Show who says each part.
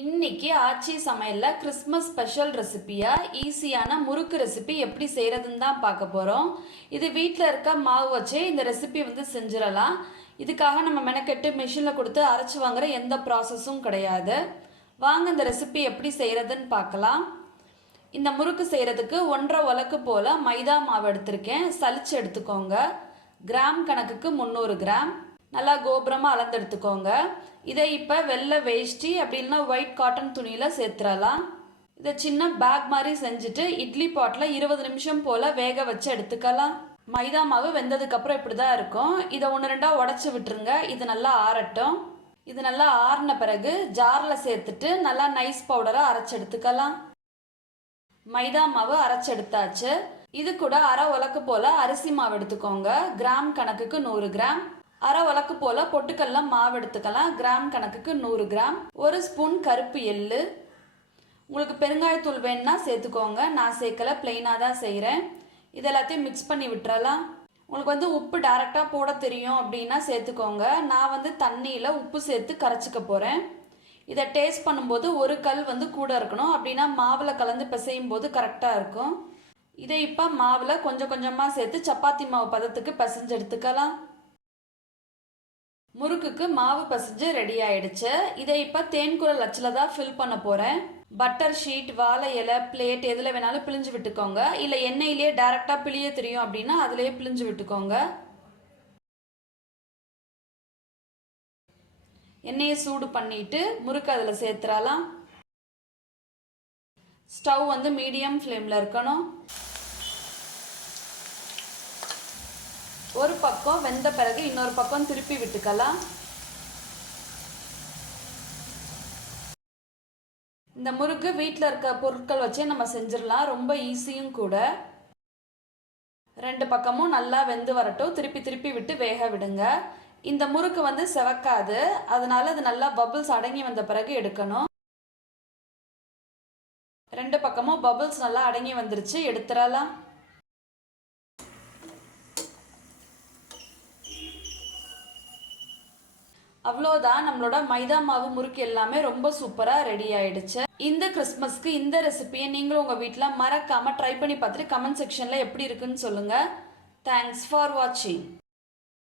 Speaker 1: இன்னைக்கு ஆச்சி சமையல்ல Christmas special ரெசிபியா ஈஸியான முறுக்கு ரெசிபி எப்படி செய்யறதுன்னு தான் பார்க்க போறோம். இது வீட்டில் இருக்க மாவு வச்சே இந்த ரெசிபி வந்து செஞ்சிடலாம். இதுக்காக நம்ம மெனக்கெட்டு மிஷினில் கொடுத்து அரைச்சி வாங்குற எந்த ப்ராசஸும் கிடையாது. வாங்க இந்த ரெசிபி எப்படி செய்யறதுன்னு பார்க்கலாம். இந்த முறுக்கு செய்யறதுக்கு ஒன்றரை உலக்கு போல மைதா மாவு எடுத்திருக்கேன். சலிச்சு எடுத்துக்கோங்க. கிராம் கணக்குக்கு முந்நூறு கிராம். நல்லா கோபுரமாக அளந்து எடுத்துக்கோங்க இதை இப்போ வெள்ளை வேஷ்டி அப்படி இல்லைன்னா ஒயிட் காட்டன் துணியில் சேர்த்துடலாம் இதை சின்ன பேக் மாதிரி செஞ்சுட்டு இட்லி பாட்டில் இருபது நிமிஷம் போல் வேக வச்சு எடுத்துக்கலாம். மைதா மாவு வெந்ததுக்கப்புறம் இப்படி தான் இருக்கும். இதை ஒன்று ரெண்டாக உடச்சி விட்டுருங்க. இது நல்லா ஆறட்டும். இது நல்லா ஆறின பிறகு ஜாரில் சேர்த்துட்டு நல்லா நைஸ் பவுடராக அரைச்சி எடுத்துக்கலாம். மைதா மாவு அரைச்செடுத்தாச்சு இது கூட அரை உலக்கு போல் அரிசி மாவு எடுத்துக்கோங்க. கிராம் கணக்குக்கு நூறு கிராம். அரை வழக்கு போல பொட்டுக்கல்ல மாவு எடுத்துக்கலாம் கிராம் கணக்குக்கு நூறு கிராம். ஒரு ஸ்பூன் கருப்பு எள்ளு. உங்களுக்கு பெருங்காயத்தூள் வேணும்னா சேர்த்துக்கோங்க. நான் சேர்க்கல பிளெயினாக தான் செய்கிறேன் இது எல்லாத்தையும் மிக்ஸ் பண்ணி விட்டுறலாம். உங்களுக்கு வந்து உப்பு டேரெக்டாக போட தெரியும் அப்படின்னா சேர்த்துக்கோங்க. நான் வந்து தண்ணியில் உப்பு சேர்த்து கரைச்சிக்க போகிறேன் இதை டேஸ்ட் பண்ணும்போது ஒரு கல் வந்து கூட இருக்கணும். அப்படின்னா மாவில் கலந்து பிசையும் போது கரெக்டாக இருக்கும். இதை இப்போ மாவில் கொஞ்சம் கொஞ்சமாக சேர்த்து சப்பாத்தி மாவு பதத்துக்கு பிசைஞ்சு எடுத்துக்கலாம். முறுக்குக்கு மாவு பசைஞ்சு ரெடி ஆயிடுச்சு. இதை இப்போ தேன்குழல் அச்சில் தான் ஃபில் பண்ண போகிறேன் பட்டர் ஷீட் வாழை இலை பிளேட் எதில் வேணாலும் பிழிஞ்சு விட்டுக்கோங்க. இல்லை எண்ணெயிலேயே டேரெக்டாக பிழிய தெரியும் அப்படின்னா அதுலேயே பிழிஞ்சு விட்டுக்கோங்க. எண்ணெயை சூடு பண்ணிட்டு முறுக்கு அதில் சேர்த்துறலாம். ஸ்டவ் வந்து மீடியம் ஃப்ளேமில் இருக்கணும். ஒரு பக்கம் வெந்த பிறகு இன்னொரு பக்கம் திருப்பி விட்டுக்கலாம். இந்த முறுக்கு வீட்டில் இருக்க பொருட்கள் வச்சே நம்ம செஞ்சிடலாம். ரொம்ப ஈஸியும் கூட. ரெண்டு பக்கமும் நல்லா வெந்து வரட்டும். திருப்பி திருப்பி விட்டு வேக விடுங்க. இந்த முறுக்கு வந்து செவக்காது. அதனால அது நல்லா பபுள்ஸ் அடங்கி வந்த பிறகு எடுக்கணும். ரெண்டு பக்கமும் பபுள்ஸ் நல்லா அடங்கி வந்துருச்சு. எடுத்துடலாம். அவ்வளோதான் நம்மளோட மைதா மாவு முறுக்கு எல்லாமே ரொம்ப சூப்பராக ரெடி ஆயிடுச்சு. இந்த கிறிஸ்மஸ்க்கு இந்த ரெசிபியை நீங்களும் உங்கள் வீட்டில் மறக்காமல் ட்ரை பண்ணி பார்த்துட்டு கமெண்ட் செக்ஷனில் எப்படி இருக்குன்னு சொல்லுங்கள் தேங்க்ஸ் ஃபார் வாட்சிங்